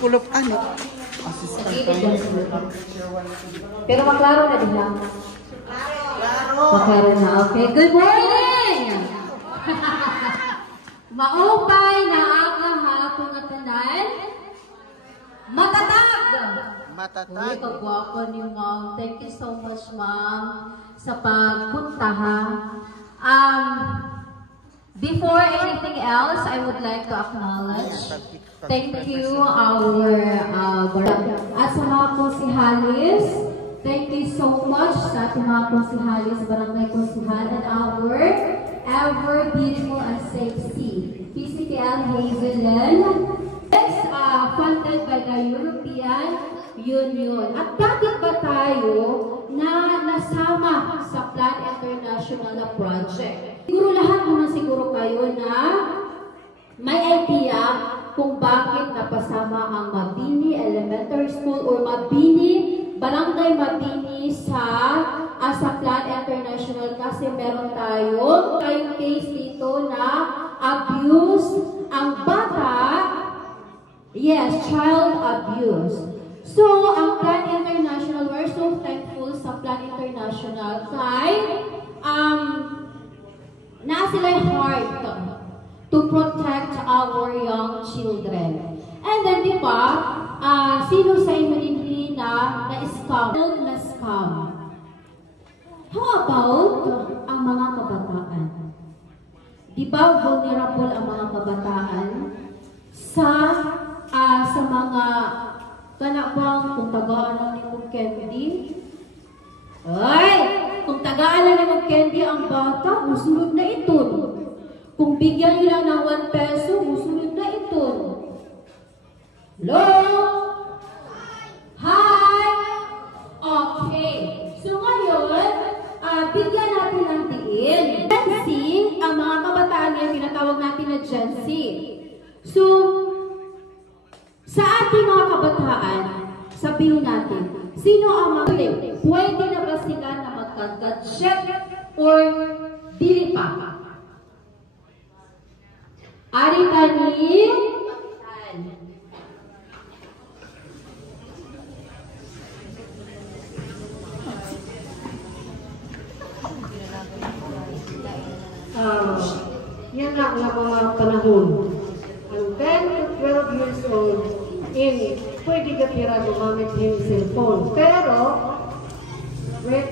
School of ano? Assistant pero maklaro na din lang. Maklaro na. Okay, good morning! Maupay na aga hapon at tanan. Matatag! Matatag. Uy, kagwapo ni Ma'am. Thank you so much, Ma'am, sa pagpunta ha. Before anything else, I would like to acknowledge, thank you our at sa mga konsihalis. Thank you so much sa ating mga konsihalis, barangay konsihan, and our ever beautiful and safe sea, PCPL Hazelland. It's funded by the European Union. At bakit ba tayo na nasama sa Plan International na project? Siguro lahat naman siguro kayo na may idea kung bakit napasama ang Mabini Elementary School or Barangay Mabini sa Plan International kasi meron tayong case dito na abuse ang bata. Yes, child abuse. So, ang Plan International, we're so thankful sa Plan International kay na sila heart to protect our young children. And then, di ba, sino sa inyo hindi na-scam? Na-scam. How about ang mga kabataan? Di ba vulnerable ang mga kabataan sa mga kanabang kung tagaan ni Mong Candy? Ay! Kung tagaan ni Mong Candy ang bata, musunod na ito. Kung bigyan nila ng 1 peso, musunod na ito. Hello? Hi! Okay. So ngayon, bigyan natin ng diin. Gen Z, ang mga kabataan ngayon, tinatawag natin na Gen Z. So, sa ating mga kabataan, sabihin natin, sino ang mga pwede na ba sila na magka-gadget or dili pa? Ari tani? Yan ang mga panahon. Ang 10 to 12 years old, pwede ka tira gumamit yung cellphone. Pero, with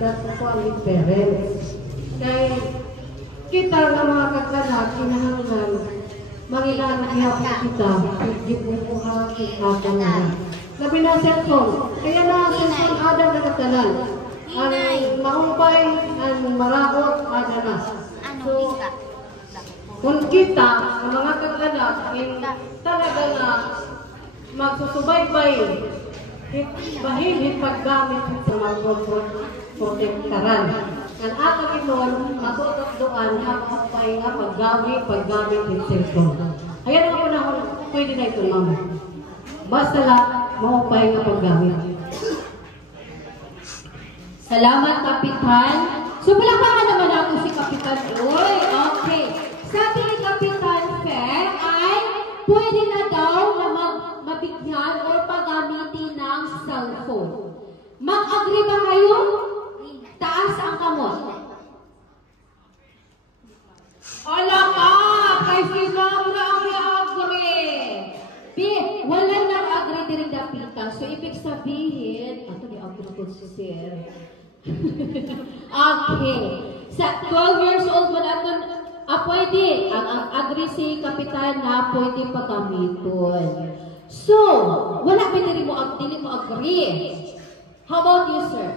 that po ang parents. Kaya, kita ng mga kakanak, kinahanglan, mangilanang ihapon kita, gibubuha, kita na. Labi na cellphone. Kaya na cellphone, ada na katalan. Ang maumpay, ang maraot, ada na. So, kung kita, ang mga kakanak, talaga na magsusubaybay, bahilin paggamit sa mga protektaran. Ang ato inon, matutok doon, hapapay nga paggamit ng cellphone. Ayan ang panahon, pwede na ito, ma'am. Basta lang, maupay nga paggamit. Salamat, Kapitan. So, palakpakan naman ako si Kapitan. Uy, okay. Sabi ni Kapitan Fer ay pwede na daw na mabigyan o paggamitin ng cellphone. Mag-agree ba kayo? Taas ang kamot. Ala ka! Kay sinang na ang agree. Wala nang agree din dapitan. So, ibig sabihin, ito ni agree ko si Sir. Okay. Sa 12 years old, pwede. Ang agree si Kapitan na pwede pagamiton. So, wala ba dili mo agree? How about you, sir?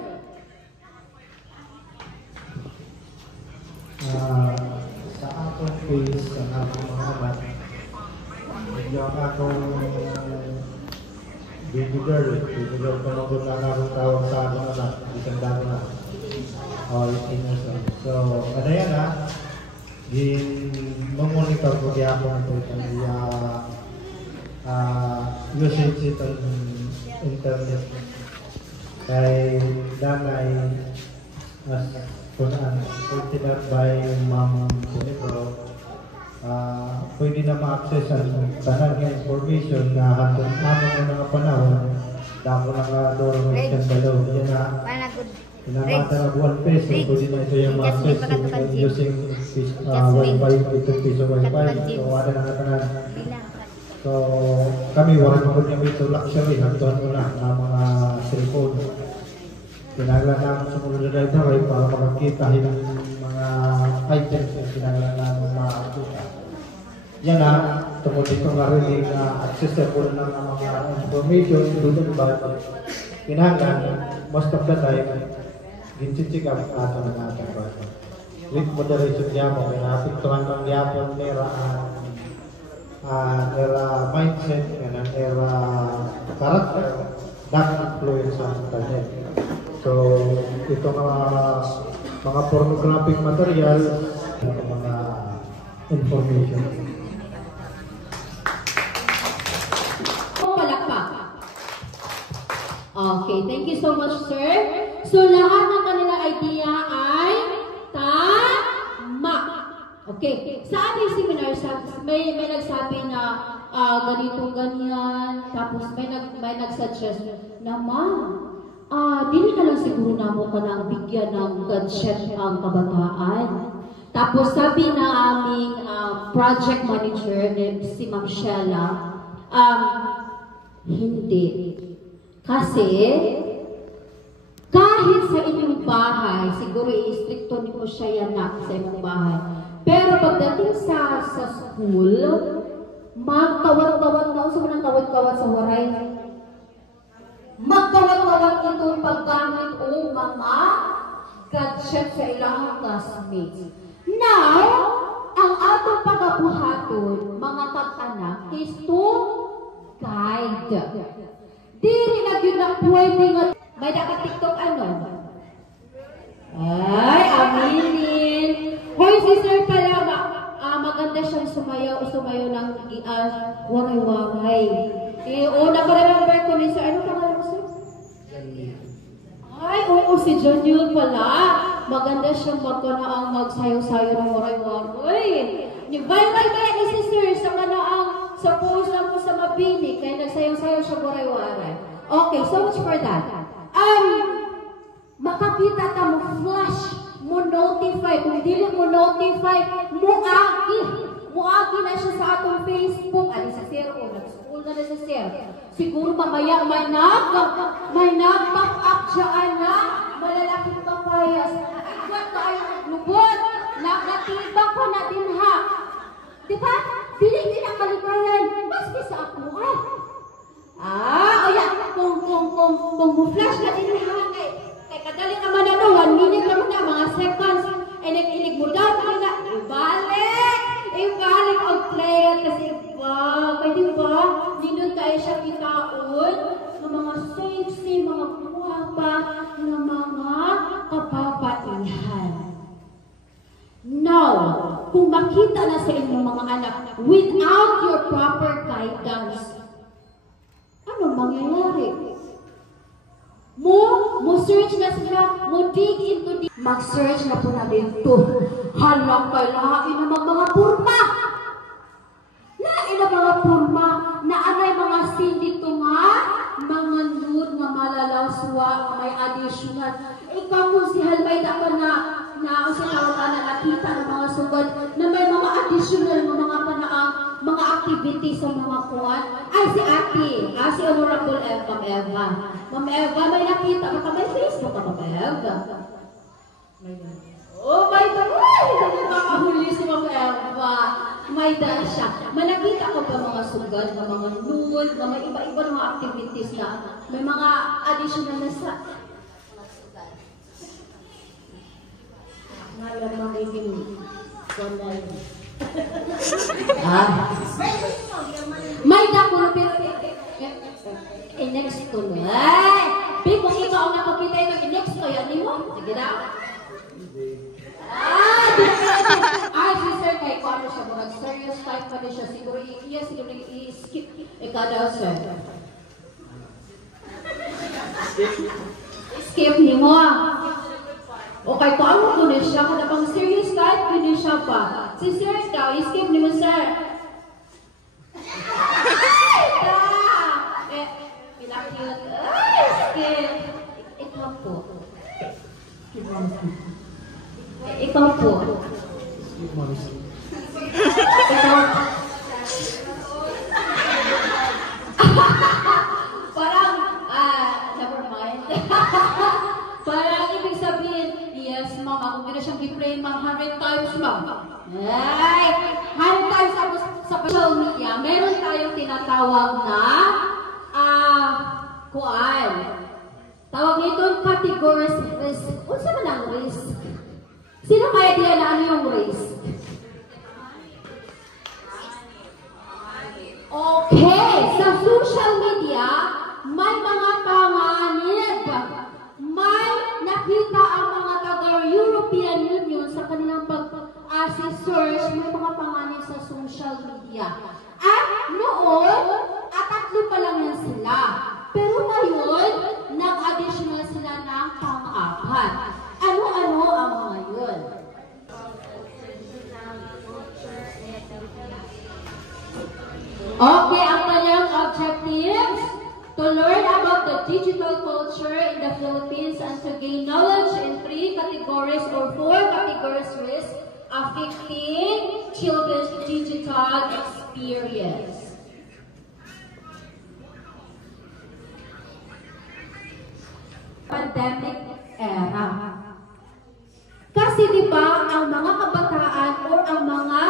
Sa akong case, sa akong mga kabat, medyo akong baby girl ko nung doon na tawag sa akong anak, isang dami na, o 18 years old. So, ano yan ha, monitor ko di ako ito usage ito internet. Kay danay as kunaan, pagtinat by mom ko ito, pwede na ma-access ang tanan ng information na hanggang naman ng mga panahon dako na dorong isang dalaw. Yan na, pinamata na 1 peso, pwede na ito yung ma-access using Wi-Fi, 2 piso Wi-Fi, so wala na nga tanan. So, kami wala mo kanya ito luxury, hanggang mo na ng mga cellphone. Pinagla na sa mga driver para makakita yung mga items na pinagla na makakita. Yan na, tungkol dito nga rin accessible ng mga information doon ba pinagla, most of the time, ginchichik up ato ng ating bata. With moderation niya mo, pinapiktuhan ng yapon nera mindset, nera character, that influence sa internet. So, ito mga pornographic material, mga information. Okay, thank you so much, sir. So, lahat ng kanilang idea ay tama. Okay, sa ating seminar, may nagsabi na ganito, ganyan, tapos may nagsuggest na, ma'am, dili na lang siguro na mo ka nang bigyan ng gadget ang kabataan. Tapos sabi na aming project manager, si Ma'am Shella, hindi. Kasi, kahit sa inyong bahay, siguro i-stricto niyo siya yan na sa inyong bahay. Pero pagdating sa school, magkawat-kawat na, sa mga kawat-kawat sa waray, magkawat-kawat ito paggamit o mga gadget sa ilang classmates. Now, ang atong pagabuhaton, mga kag-anak, is to guide. Diri na yun na pwede nga. May dapat TikTok ano? Ay, aminin. Hoy, si sir pala, maganda siyang sumayaw ng waray-waray. Nakaremember ko ni sir. Ano pangalan mo, sir? Ay, oo, si John yun pala. Maganda siyang magsayaw-sayaw ng waray-waray. Nag-viral kaya ni si sir sa sa post lang po sa Mabini, kaya nagsayaw-sayaw siya waray-waray. Okay, so much for that. Makakita ka mo flash, mo notify, kung dili mo notify, muagi na siya sa atong Facebook. Ali sa sir, o nag-school na si sir. Siguro mamaya may nag-pop up dyan na, malalaking papayas. Agad tayo naglubot, nakatiba ko na din ha. Diba? Dili na kalibayan, maski sa ako kung mo-flash na din ha, kay kadali naman na 1 minute lang na, mga seconds, inig mo daw, ibalik ang player, kasi pwede ba, nindun tayo siya kitaon, ng mga sexy, mga guwapa, ng mga kapapaihan. Now, kung makita na sa inyong mga anak without your proper guidance, ano mangyayari? Mo-search na sila, mo-dig into the... Mag-search na po na dito. Halang kailangan naman mga purma. Mga purma na anay mga sin dito nga, mga nude nga malalaswa, may additional. Ikaw po si Halmayda ka na sa tawag na nakita ng mga sugod na may mga additional mga activities sa mga kuwan. Ay, si Ate, si Honorable Ma'am Eva. Ma'am Eva, may nakita ka may Facebook ka, Ma'am Eva. Oh my God! Ay, nakahuli si Ma'am Eva. May dahil siya. May nakita ko ba mga sugod, mga nude, mga iba-iba mga activities na may mga additional na sa ngayon mga ibig may dako pero next to no. Ay! Kung ikaw ang nakapita ito, next to yan mo. Sige na. Si sir, kay kung ano siya, mga serious type pa rin siya. Siguro i-skip. Ikaw daw, sir. Skip ni mo. O O kay ko ang doon siya, kung napang serious type, yun siya pa. Si sir daw, skip ni mo sir. Ay! Pinakiyot. Ay! Skip. Ikaw po. Ikaw po. Ikaw. Parang, never mind. Parang ibig sabihin, yes ma'am, ako gina siyang gi-pray ma'am 100 times ma'am. Ay! 100 times tapos sa social media, meron tayong tinatawag na kuan. Tawag nito categories risk. Unsa man ang risk? Sino may idea na ano yung risk? Okay, sa social media, may mga panganib. May nakita ang mga taga-European Union sa kanilang pag-search, may mga panganib sa social media. At noon, tatlo pa lang yan sila. Pero ngayon, nag-additional sila ng pang-apat. Ano-ano ang mga yun? Okay, ang kanyang objectives: to learn about the digital culture in the Philippines and to gain knowledge in 3 categories or 4 categories risk affecting children's digital experience. Pandemic era. Kasi di ba ang mga kabataan or ang mga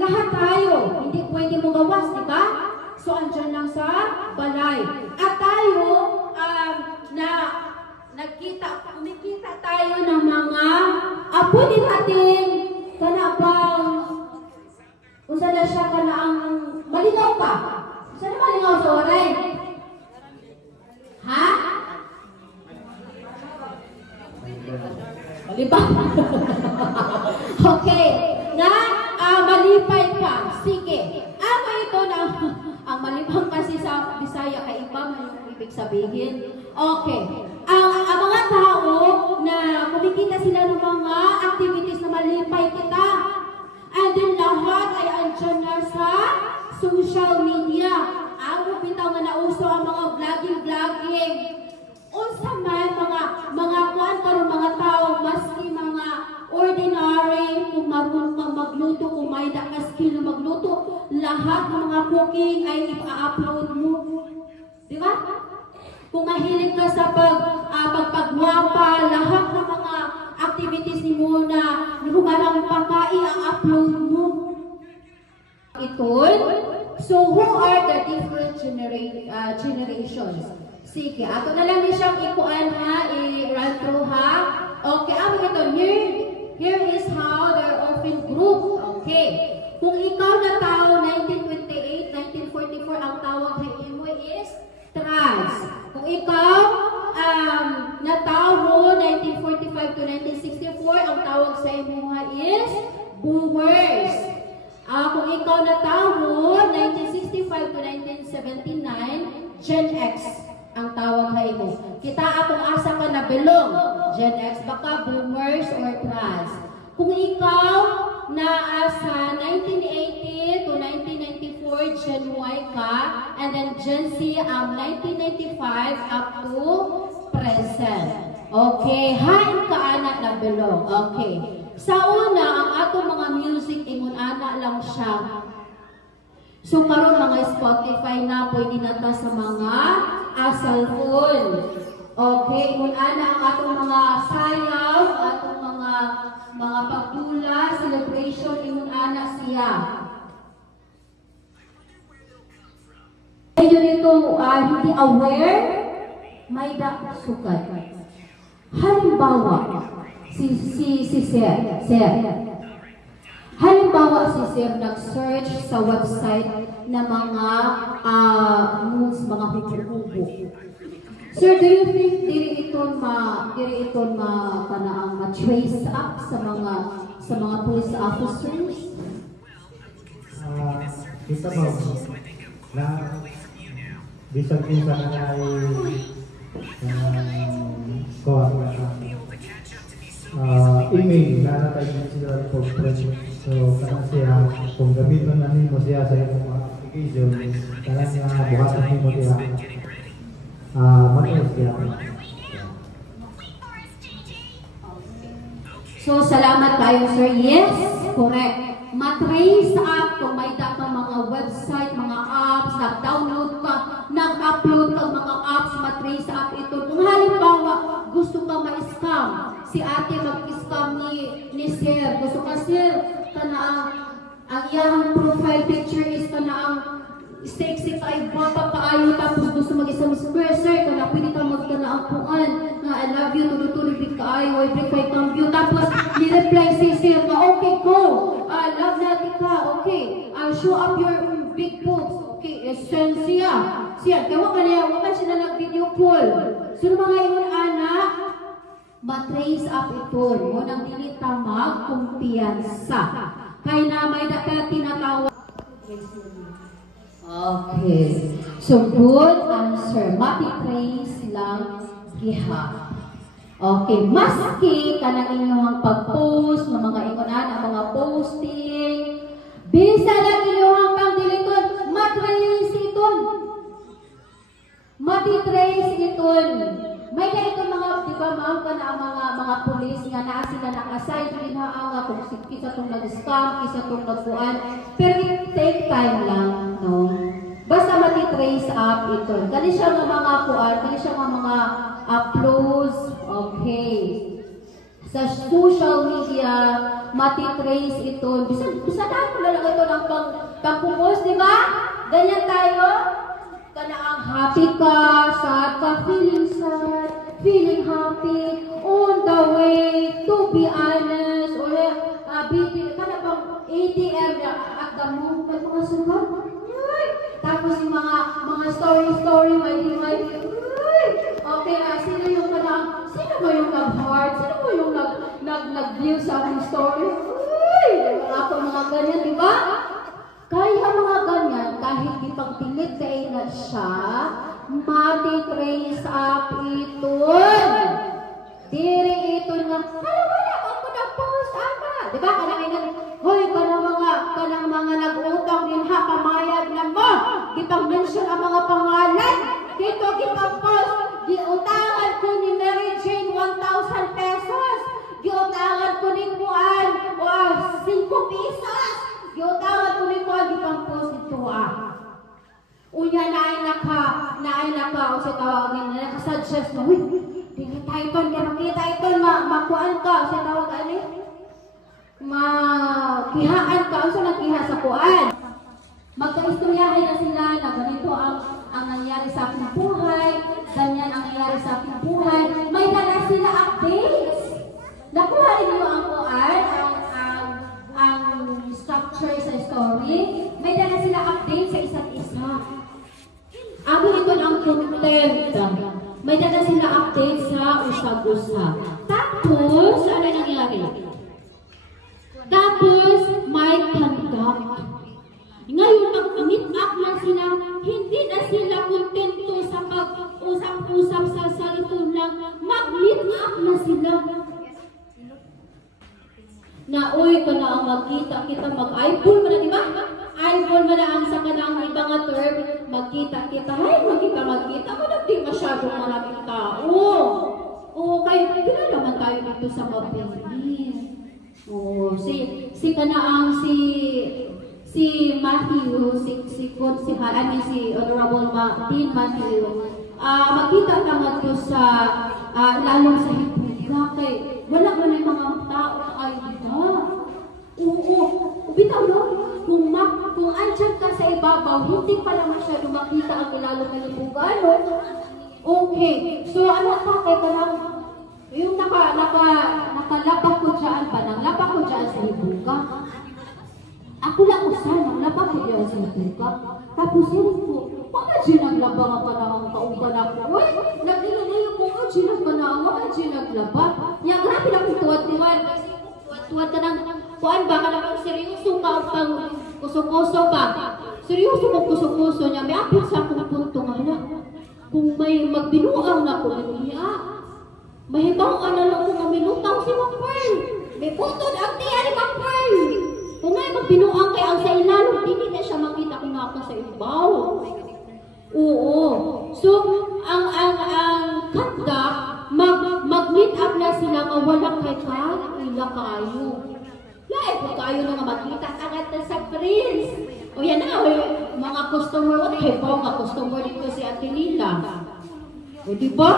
lahat tayo, hindi pwede mo gawas, di ba? So, andyan lang sa balay. At tayo, kumikita tayo ng mga, pwede natin, kanabang, kung saan na siya ang malinaw ka. Saan na malinaw sa oray? Ha? Malibang. Okay. Malipay ka. Sige. Ano ito na, ang malibang kasi sa Bisaya kay iba man yung ibig sabihin. Okay. Ang mga tao na kumikita sila ng mga activities na malipay kita. And then lahat ay andyan na sa social media. Ang bitaw nga nauso ang mga vlogging. Unsa man mga kuan karon mga tao maski mga ordinary kung marunong kang magluto, kung may ka skill na magluto, lahat ng mga cooking ay ipa-upload mo. Di ba? Kung mahilig ka sa pagpagwapa, lahat ng mga activities ni mo na humarang pagkai, i-upload mo. Ito. So, who are the different generations? Sige, ato na lang din siyang ikuan ha, i-run through ha. Okay, ito, here is how they're often grouped. Okay. Kung ikaw na tao, 1928, 1944, ang tawag sa imo is trans. Kung ikaw na tao, 1945 to 1964, ang tawag sa imo is boomers. Kung ikaw na tao, 1965 to 1979, Gen X ang tawag sa imo. Kita atong asa ka na belong, Gen X, baka boomers or trans. Kung ikaw na sa 1980 to 1994, Gen Y ka, and then Gen Z 1995 up to present. Okay, hain ka anak na belong. Okay. Sa una, ang atong mga music, ingon ana lang siya. So, karon mga Spotify na, pwede na ta sa mga cellphone. Okay, ingon ana ang atong mga sayaw, atong mga pagdula, celebration, ingon ana siya. Medyo nito hindi aware, may sukat. Halimbawa, si Sir. Halimbawa, si Sir nag-search sa website na mga news, mga hubo-hubo. Sir, do you think diri iton ma-trace up sa mga police officers? Kita mo na bisag sa kanya ay email na natay din sila for friends. So, kanang siya, kung gamiton na nimo siya sa iyong mga application, kanang nga buhaton nimo siya, mag-alis siya. So, salamat kayo, sir. Yes, correct. Matrace up kung may datang mga website, mga apps, nag-download ka, nag-upload ka mga apps, matrace up ito. Kung halimbawa, gusto ka ma-scam, si ate mag-scam ni sir. Gusto ka, sir, ang iyang profile picture is ka na ang sexy kay baba kaayo tapos gusto mag-isang sir, kung pwede ka magkanaampuan na I love you, tuloy-tuloy big kaayo, every kay cambio, tapos ni-reply si sir na okay, go, love natin ka, okay, show up your big boobs, okay, send siya, kaya waka siya na nag-video call. So mga iyon, anak, matrace up ito, yun ang dilita magkumpiyansa. Kaya na may tinatawag. Okay. So, good answer. Mati-trace lang iha. Okay. Maski ka ng inyong pag-post, ng mga ingunan, ang mga posting, bisa lang inyong pang-diliton, matrace iton. Mati-trace iton. May na ito mga, di ba, ma'am ka na ang mga pulis nga na sila naka-assign din nga kung kisa itong nag-scam, kisa itong nagpuan. Pero it take time lang, no? Basta mati-trace up ito. Kali siya nga mga puan, kali siya nga mga uploads, okay. Sa social media, mati-trace ito. Bisa na ko lang ito ng pang-post, di ba? Ganyan tayo. Kana ang happy ka, sad ka, feeling sad, feeling happy, on the way, to be honest, or kana pang ATM at the moment, mga sugat. Tapos yung mga story, may okay, sino yung sino mo yung nag-heart, sino mo yung nag-view sa aking story? Mga ganyan, di ba? Kaya mga ganyan, kahit ipagpilit kayo na siya, mati-trace up ito. Diri ito nga, wala ako na-post, ama. Diba? Hoy, kanang mga nag-utang din ha, pamayag na mo. Ipag-mention ang mga pangalan. Dito, ipag-post. Giutangan ko ni Mary Jane 1,000 pesos. Giutangan ko ni Juan 5 pesos. Giutangan ko ni Juan, ipag-post ito Unya na ay naka, o siya tawagin na nakasuggest na, uy, dili tayo ito, nakita ito, makuhaan ka, o siya tawag, makihaan ka, o siya nagkiha sa kuhaan. Magka-istoryahin na sila na ganito ang nangyari sa aking buhay, ganyan ang nangyari sa aking buhay, may dala sila updates. Nakuha rin nyo ang kuhaan, ang structure sa story, may dala sila updates sa isa't isa. Amo ito ang content. May dala sila update sa usag-usag. Tapos, ano nangyari? Tapos, may conduct. Ngayon, mag-meet up na sila, hindi na sila kontento sa pag-usap-usap sa salito lang. Mag-meet up na sila. Na, uy, ka na ang magkita-kita, mag-eyeball mo na, di ba? Eyeball mo na ang sa kanang ibang term, magkita-kita. Ay, magkita-magkita. Ako di masyadong maraming tao. Oo, kayo, pila naman tayo dito sa Mabilis. Oo, si Matthew, si Honorable Dean Matthew, magkita naman to sa, lalong sa Hipuga, kay wala mo na yung mga tao na kayo dito. Oo, bitaw no, kung andyan ka sa ibabaw, hindi pa naman siya makita ang lalong na Hipuga, no? Okay, so ano pa kay parang, yung nakalapag ko dyan pa, nanglapag ko dyan sa Hipuga. Ako lang usan, nanglapag ko dyan sa Hipuga. Tapos yun ko, mga ginaglaba nga pa na ang kauban ako. Uy, nagdinanayo ko nga ginagbanawa, nga ginaglaba. Yang grabe na kong tuwad-tuwad. Tuwad ka ng, kuan ba ka na pang seryoso ka pang kuso-kuso ba? Seryoso kong kuso-kuso niya, may apit sa akong punto nga na. Kung may magbinuang na ko niya, mahibaw ka na lang kung minutaw si Mapay. May putod ang tiya ni Mapay. Kung nga magbinuang kay ang sa ilalong, hindi na siya makita kung ako sa ibaw. Oo. So, ang kanda, mag-meet up na sila nga walang kay ila kayo. Lahat po kayo na nga magkita agad na sa Prince. O yan na, mga customer, what kay ba mga customer dito si Ate Lila? O diba?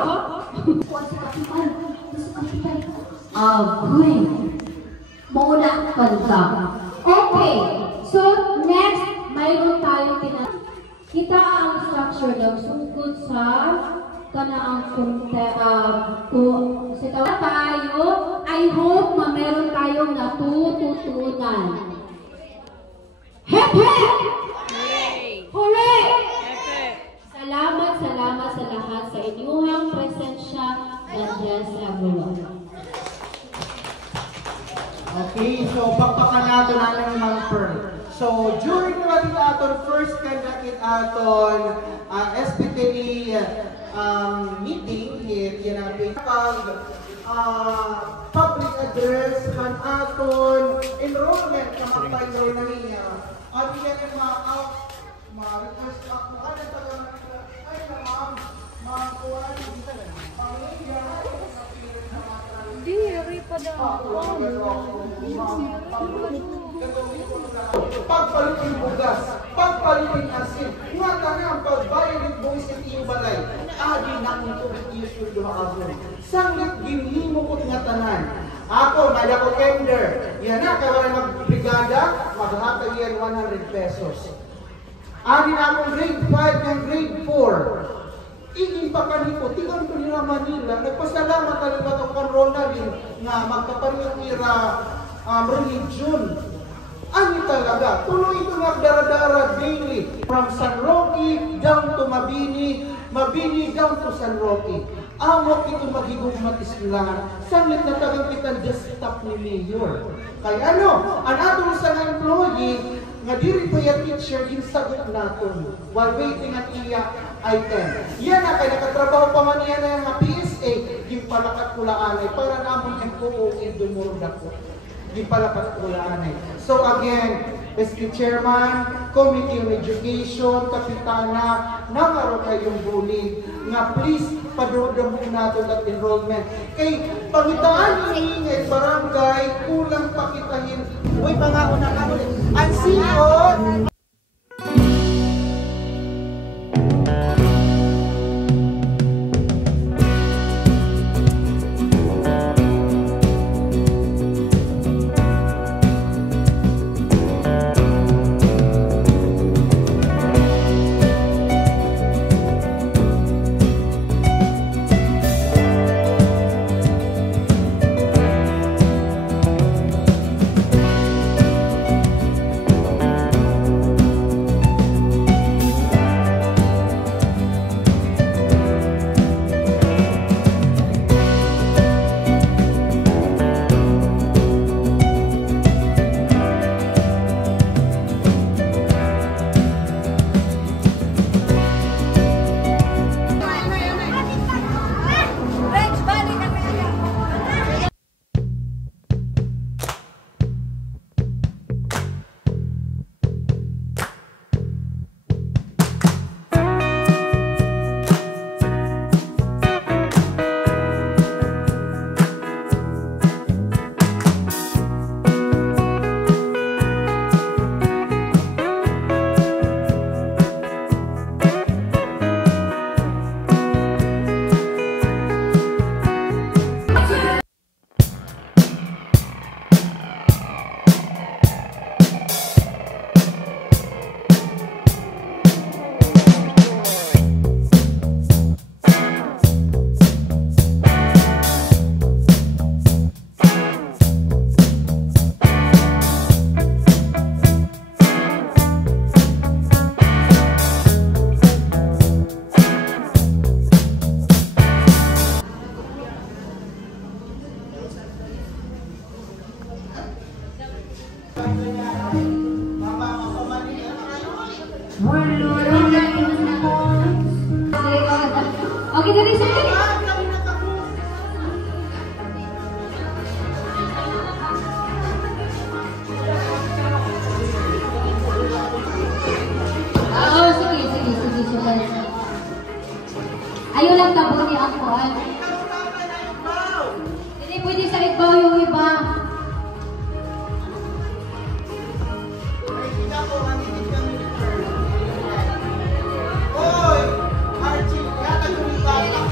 Agoy. Mauna kanta. Okay. So, next, mayroon tayong kita ang structure ng sungkod sa kanaang kung sa tayo, I hope meron tayong natututunan. Hep hep! Hooray! Salamat sa lahat sa inyong presensya. God bless everyone. Okay, so pagpakan nato namin ng Pearl. So during natin aton first conducted aton SPTE meeting here ginapit pag public address kan aton enrollment na magpa-enroll na niya. At yan yung ma-request ako ano talaga ay ma'am makuha pamilya Diri pa daw. Pagpalit yung bugas, pagpalit yung asin, nga ka nga ang pagbayad ng buwis at iyong balay, adi na kung ito iyong sweldo makabun. Sanglit ginhimukot nga tanan. Ako, may ako tender. Yan na, kaya wala magbrigada, maghatag yan 100 pesos. Adi na akong grade 5 ng grade 4. Iging pa kanito, tigang ko nila Manila, nagpasalamat talaga ito kang Ronaldin na magkapalit nila religion. Ano talaga? Tuloy ito magdaradara daily from San Roque down to Mabini, Mabini down to San Roque. Amok ito magigugmat islangan. Sanglit na tagang kita just stop ni Mayor. Kaya ano, ang atong isang employee, nga diri pa yung teacher, yung sagot natin while waiting at iya item. Yan na, kaya nakatrabaho pa man yan na yung PSA, yung palakat kulaanay, para naman yung kukuin dumurog ako. Yung palakat kulaanay. So again, Mr. Chairman, Committee on Education, Kapitana, nangaro kayong bully, nga please, padudamo natin at enrollment. Kay pangitaan ni ngay barangay, kulang pakitahin. Uy, mga unang ulit. Ang CEO, Okay, dari sini. Hindi pwede sa ibaw yung iba. Hoy! Archie, yata yung bata.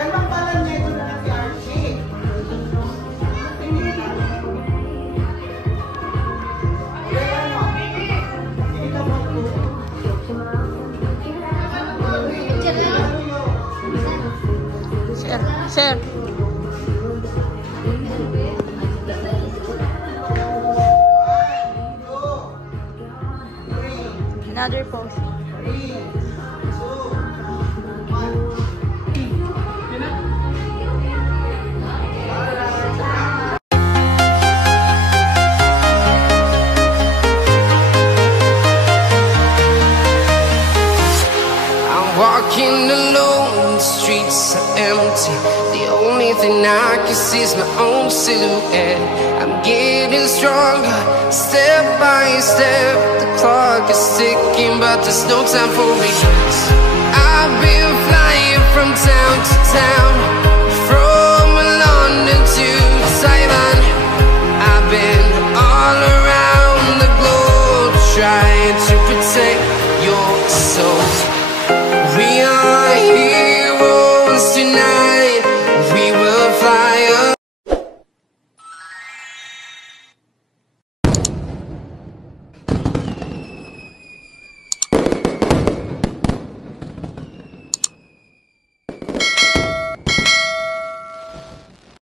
Ganang pala niya ito na si Archie. Kaya ano? Sige ka mo ito. Share. Another pose. 3, 2, 1. I'm walking alone, the streets are empty. The only thing I can see is my own silhouette. I'm getting stronger, step by step. The clock is ticking, but there's no time for me. I've been flying from town to town.